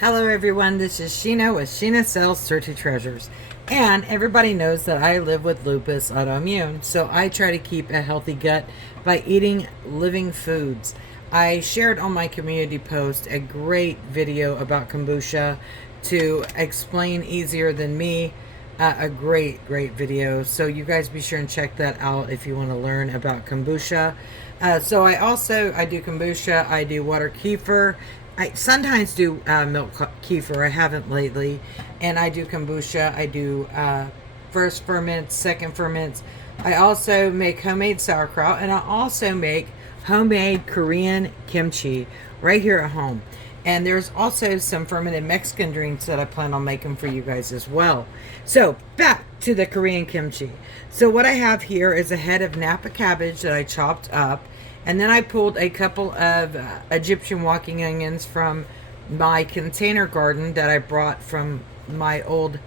Hello everyone, this is Sheena with Sheena Sells Dirty Treasures. And everybody knows that I live with lupus autoimmune, so I try to keep a healthy gut by eating living foods. I shared on my community post a great video about kombucha to explain easier than me. A great video. So you guys be sure and check that out if you want to learn about kombucha. So I do kombucha, I do water kefir. I sometimes do milk kefir. I haven't lately. And I do kombucha. I do first ferments, second ferments. I also make homemade sauerkraut, and I also make homemade Korean kimchi right here at home. And there's also some fermented Mexican drinks that I plan on making for you guys as well. So back to the Korean kimchi. So what I have here is a head of Napa cabbage that I chopped up. And then I pulled a couple of Egyptian walking onions from my container garden that I brought from my old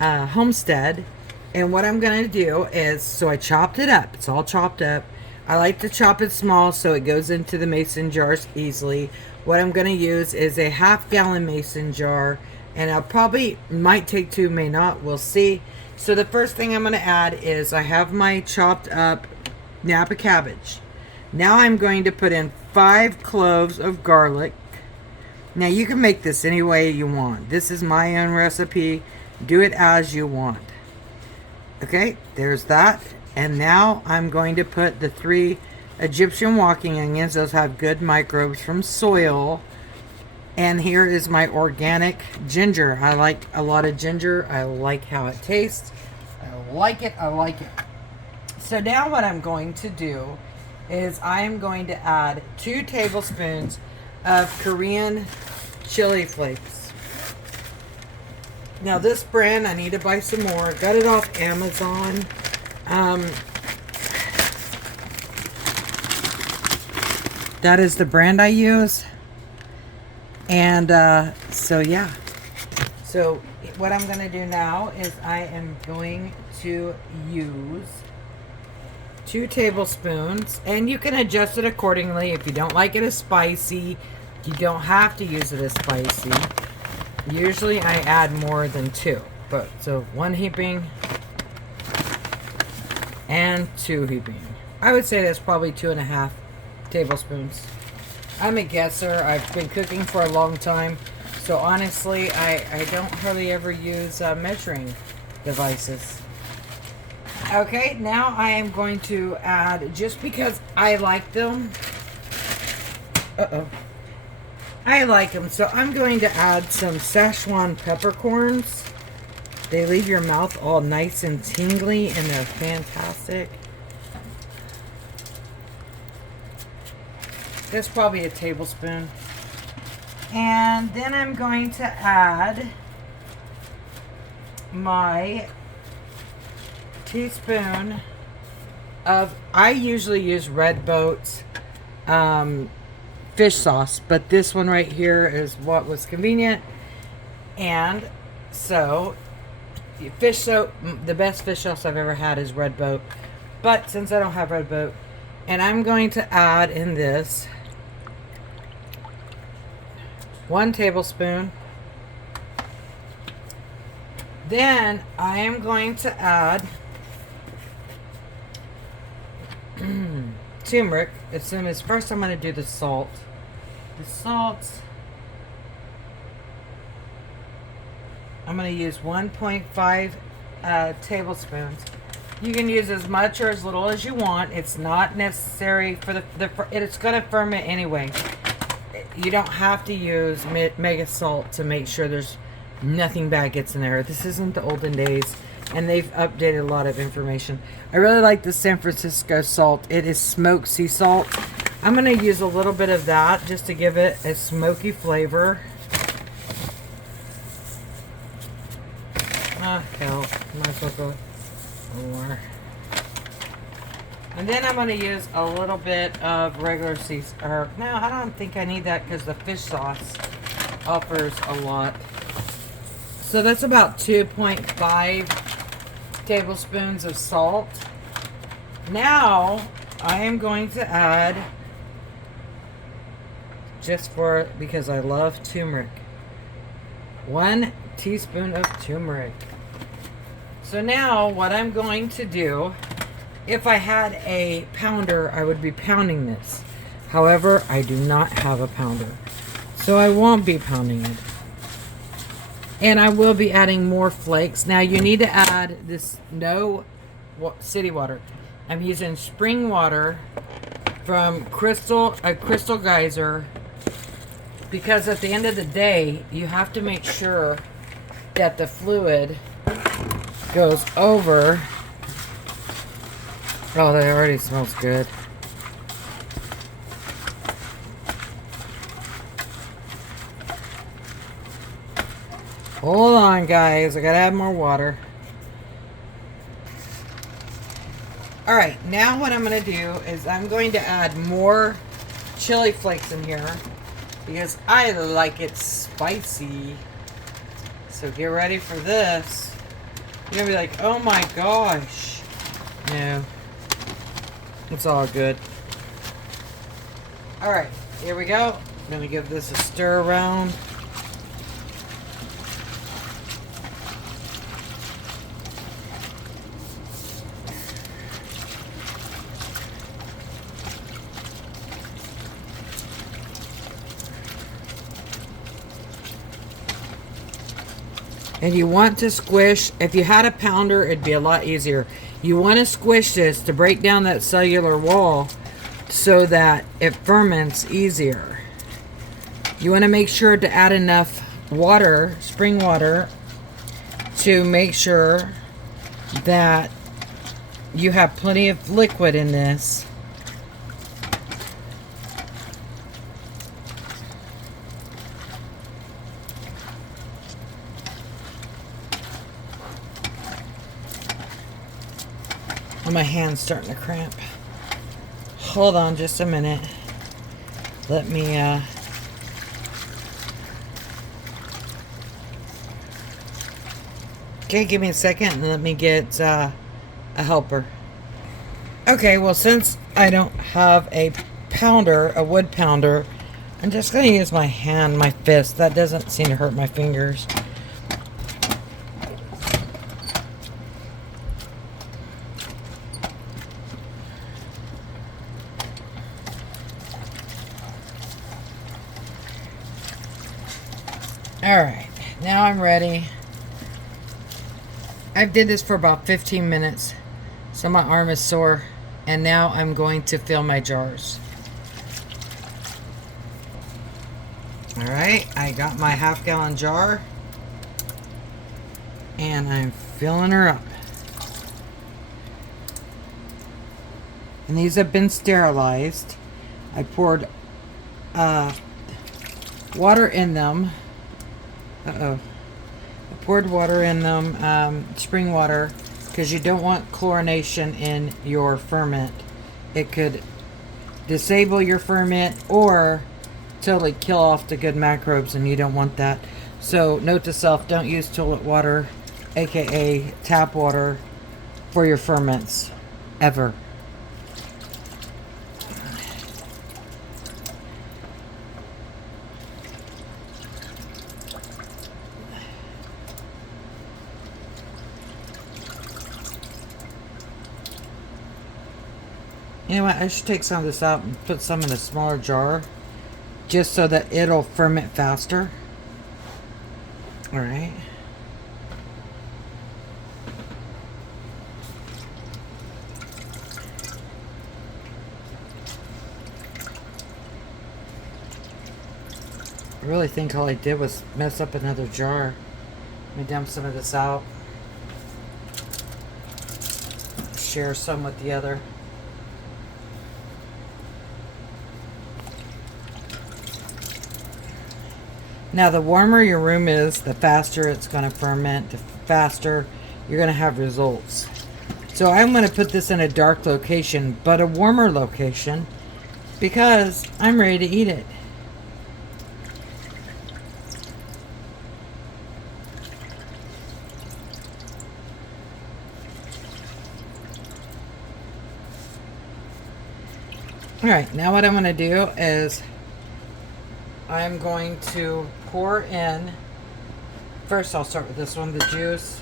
homestead. And what I'm going to do is, so I chopped it up. It's all chopped up. I like to chop it small so it goes into the mason jars easily. What I'm going to use is a half-gallon mason jar. And I probably might take two, may not. We'll see. So the first thing I'm going to add is I have my chopped up Napa cabbage. Now I'm going to put in 5 cloves of garlic. Now you can make this any way you want. This is my own recipe. Do it as you want. Okay, there's that. And now I'm going to put the 3 Egyptian walking onions. Those have good microbes from soil. And here is my organic ginger. I like a lot of ginger. I like how it tastes. I like it. So now what I'm going to do is I am going to add 2 tablespoons of Korean chili flakes. Now this brand, I need to buy some more. Got it off Amazon. That is the brand I use. And so yeah. So what I'm going to do now is I am going to use 2 tablespoons, and you can adjust it accordingly. If you don't like it as spicy, you don't have to use it as spicy. Usually I add more than 2, but so 1 heaping and 2 heaping. I would say that's probably 2.5 tablespoons. I'm a guesser. I've been cooking for a long time, so honestly I don't hardly ever use measuring devices. Okay, now I am going to add, just because I like them. I like them, so I'm going to add some Szechuan peppercorns. They leave your mouth all nice and tingly, and they're fantastic. That's probably a tablespoon. And then I'm going to add my teaspoon of, I usually use Red Boat's fish sauce, but this one right here is what was convenient. And so fish soap, the best fish sauce I've ever had is Red Boat, but since I don't have Red Boat, and I'm going to add in this 1 tablespoon. Then I am going to add turmeric. As soon as, first I'm going to do the salt. The salt, I'm going to use 1.5 tablespoons. You can use as much or as little as you want. It's not necessary for it's going to ferment anyway. You don't have to use mega salt to make sure there's nothing bad gets in there. This isn't the olden days, and they've updated a lot of information. I really like the San Francisco salt. It is smoked sea salt. I'm going to use a little bit of that just to give it a smoky flavor. Hell, might as well go more. And then I'm going to use a little bit of regular sea salt. No, I don't think I need that because the fish sauce offers a lot. So that's about 2.5 tablespoons of salt. Now I am going to add, because I love turmeric, 1 teaspoon of turmeric. So now what I'm going to do, if I had a pounder, I would be pounding this. However, I do not have a pounder, so I won't be pounding it. And I will be adding more flakes. Now you need to add this city water. I'm using spring water from a crystal geyser, because at the end of the day, you have to make sure that the fluid goes over. Oh, that already smells good. Hold on, guys. I gotta add more water. Alright, now what I'm going to do is I'm going to add more chili flakes in here because I like it spicy. So get ready for this. You're going to be like, oh my gosh. No. It's all good. Alright, here we go. I'm going to give this a stir around. And you want to squish, if you had a pounder, it'd be a lot easier. You want to squish this to break down that cellular wall so that it ferments easier. You want to make sure to add enough water, spring water, to make sure that you have plenty of liquid in this. Oh, my hand's starting to cramp. Hold on just a minute. Let me, okay, give me a second and let me get a helper. Okay, well, since I don't have a pounder, a wood pounder, I'm just going to use my hand, my fist. That doesn't seem to hurt my fingers. Alright, now I'm ready. I did this for about 15 minutes, so my arm is sore. And now I'm going to fill my jars. Alright, I got my half-gallon jar. And I'm filling her up. And these have been sterilized. I poured water in them. I poured water in them, spring water, because you don't want chlorination in your ferment. It could disable your ferment or totally kill off the good microbes, and you don't want that. So note to self, don't use toilet water, aka tap water, for your ferments, ever. You know what, I should take some of this out and put some in a smaller jar, just so that it'll ferment faster. Alright. I really think all I did was mess up another jar. Let me dump some of this out. Share some with the other. Now, the warmer your room is, the faster it's going to ferment, the faster you're going to have results. So I'm going to put this in a dark location, but a warmer location, because I'm ready to eat it. Alright, now what I'm going to do is I'm going to pour in First, I'll start with this one, the juice.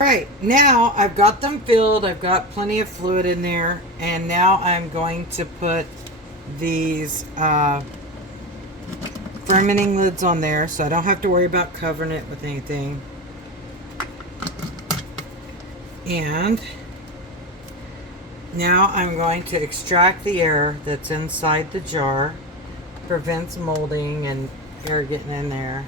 Right, now I've got them filled. I've got plenty of fluid in there. And now I'm going to put these fermenting lids on there so I don't have to worry about covering it with anything. And now I'm going to extract the air that's inside the jar. Prevents molding and air getting in there.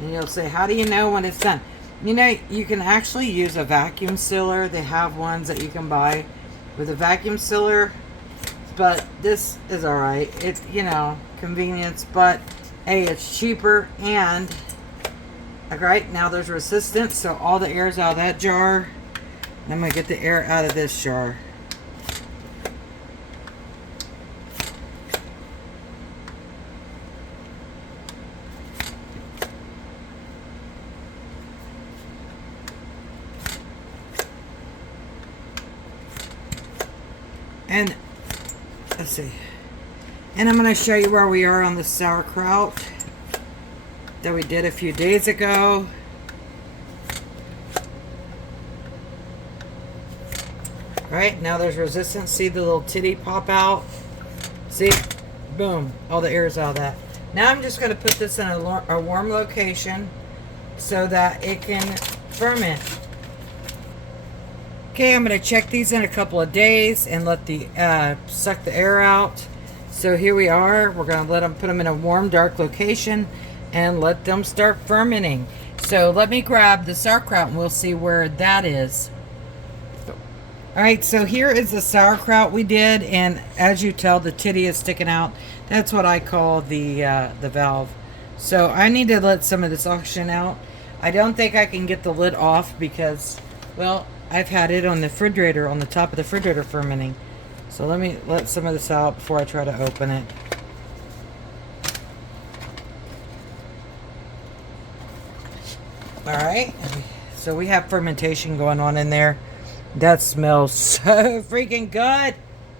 And you'll say, how do you know when it's done? You know, you can actually use a vacuum sealer. They have ones that you can buy with a vacuum sealer. But this is alright. It's, you know, convenience. But, hey, it's cheaper. And, alright, now there's resistance. So all the air's out of that jar. I'm going to get the air out of this jar. And let's see. And I'm going to show you where we are on the sauerkraut that we did a few days ago. Right, now there's resistance. See the little titty pop out? See? Boom. All the air is out of that. Now I'm just going to put this in a warm location so that it can ferment. Okay, I'm going to check these in a couple of days and let the suck the air out. So here we are. We're going to put them in a warm, dark location and let them start fermenting. So let me grab the sauerkraut and we'll see where that is. All right, so here is the sauerkraut we did, and as you tell, the titty is sticking out. That's what I call the valve. So I need to let some of this oxygen out. I don't think I can get the lid off because, well, I've had it on the refrigerator, on the top of the refrigerator fermenting. So let me let some of this out before I try to open it. All right, so we have fermentation going on in there. That smells so freaking good.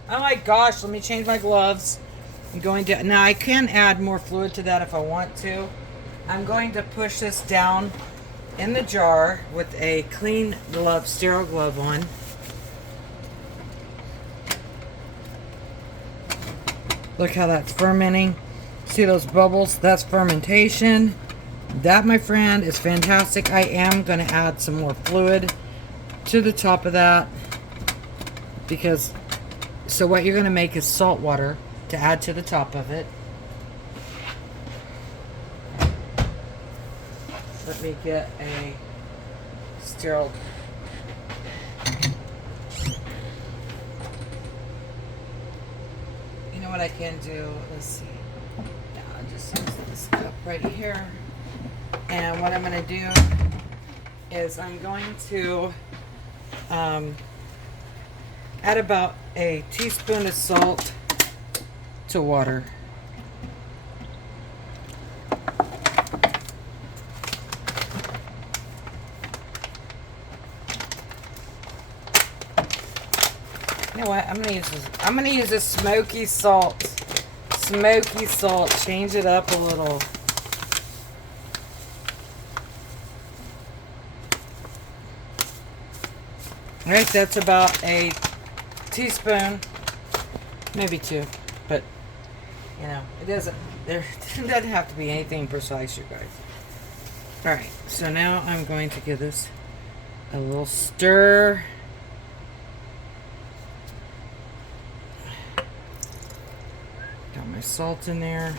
Oh my gosh, let me change my gloves. I'm going to, now I can add more fluid to that if I want to. I'm going to push this down in the jar with a clean glove, sterile glove on. Look how that's fermenting. See those bubbles? That's fermentation. That, my friend, is fantastic. I am going to add some more fluid to the top of that because, so what you're going to make is salt water to add to the top of it. Let me get a sterile. You know what I can do? Let's see. Now I'll just use this cup right here. And what I'm going to do is I'm going to add about a teaspoon of salt to water. You know what? I'm gonna use this smoky salt. Smoky salt. Change it up a little. All right, that's about a teaspoon, maybe two, but you know, there doesn't have to be anything precise, you guys. All right, so now I'm going to give this a little stir. Got my salt in there.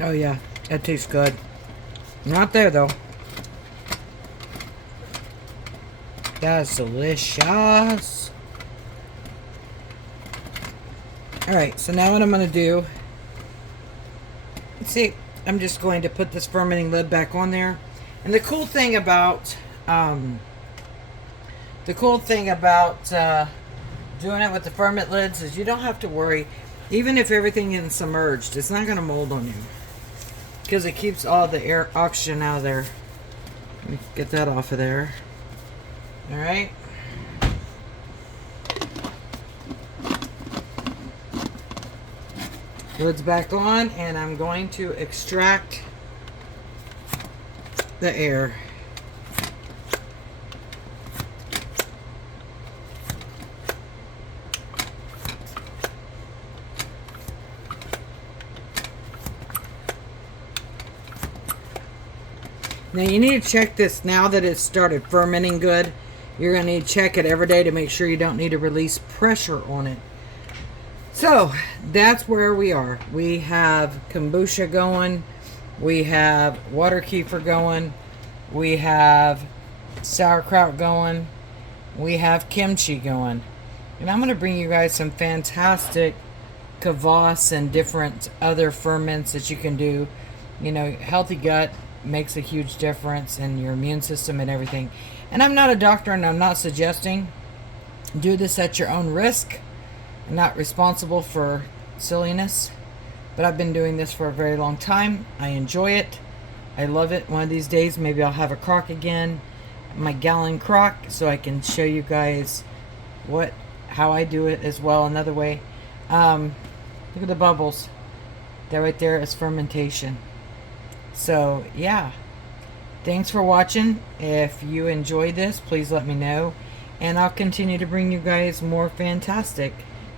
Oh yeah, that tastes good. Not there though. That's delicious. All right, so now what I'm going to do, see, I'm just going to put this fermenting lid back on there. And the cool thing about doing it with the ferment lids is you don't have to worry. Even if everything is submerged, it's not going to mold on you because it keeps all the air, oxygen out of there. Let me get that off of there. All right. Lid's back on, and I'm going to extract the air. Now you need to check this now that it's started fermenting good. You're going to need to check it every day to make sure you don't need to release pressure on it. So that's where we are. We have kombucha going. We have water kefir going. We have sauerkraut going. We have kimchi going. And I'm going to bring you guys some fantastic kvass and different other ferments that you can do. You know, healthy gut makes a huge difference in your immune system and everything. And I'm not a doctor, and I'm not suggesting do this at your own risk. I'm not responsible for silliness, but I've been doing this for a very long time. I enjoy it. I love it. One of these days, maybe I'll have a crock again, my gallon crock, so I can show you guys how I do it as well. Another way. Look at the bubbles. That right there is fermentation. So yeah, thanks for watching. If you enjoy this, please let me know, and I'll continue to bring you guys more fantastic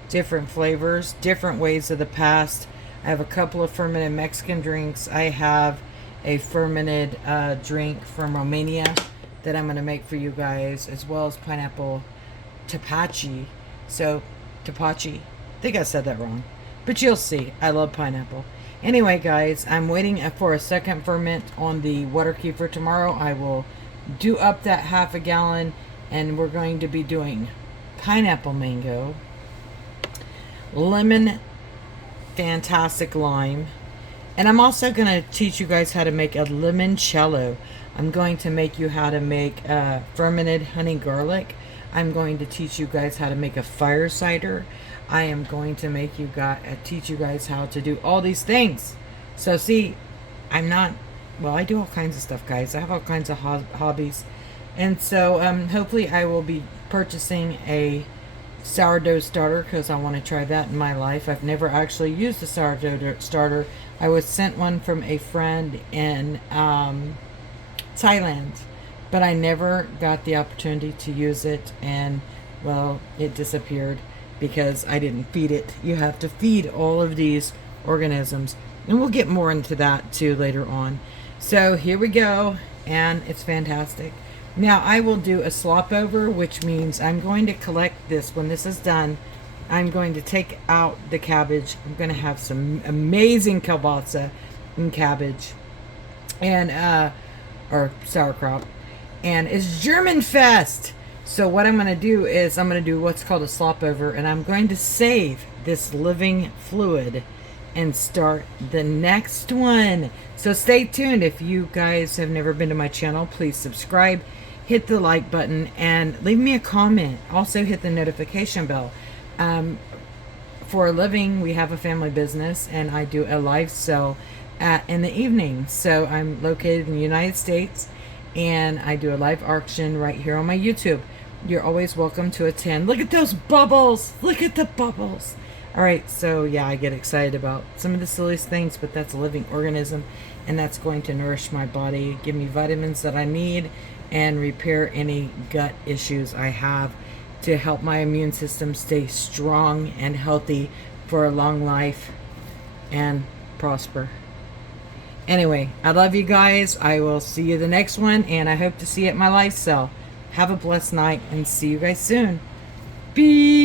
different flavors, different ways of the past. I have a couple of fermented Mexican drinks. I have a fermented drink from Romania that I'm going to make for you guys, as well as pineapple tapachi. So tapachi, I think I said that wrong, but you'll see. I love pineapple. Anyway, guys, I'm waiting for a second ferment on the water kefir tomorrow. I will do up that half a gallon, and we're going to be doing pineapple mango, lemon, fantastic lime, and I'm also going to teach you guys how to make a limoncello. I'm going to make you how to make fermented honey garlic. I'm going to teach you guys how to make a fire cider. I am going to teach you guys how to do all these things. So see, I do all kinds of stuff, guys. I have all kinds of hobbies. And so hopefully I will be purchasing a sourdough starter because I want to try that in my life. I've never actually used a sourdough starter. I was sent one from a friend in Thailand, but I never got the opportunity to use it, and well, it disappeared because I didn't feed it. You have to feed all of these organisms, and we'll get more into that too later on. So here we go, and it's fantastic. Now I will do a slop over, which means I'm going to collect this. When this is done, I'm going to take out the cabbage. I'm going to have some amazing kielbasa and cabbage and or sauerkraut, and it's German fest. So what I'm going to do is I'm going to do what's called a slop over, and I'm going to save this living fluid and start the next one. So stay tuned. If you guys have never been to my channel, please subscribe, hit the like button, and leave me a comment. Also hit the notification bell. For a living, we have a family business, and I do a live sell in the evening. So I'm located in the United States, and I do a live auction right here on my YouTube. You're always welcome to attend. Look at those bubbles. Look at the bubbles. All right, so yeah, I get excited about some of the silliest things, but that's a living organism, and that's going to nourish my body, give me vitamins that I need, and repair any gut issues I have to help my immune system stay strong and healthy for a long life and prosper. Anyway, I love you guys. I will see you the next one, and I hope to see you at my live sale. Have a blessed night, and see you guys soon. Peace.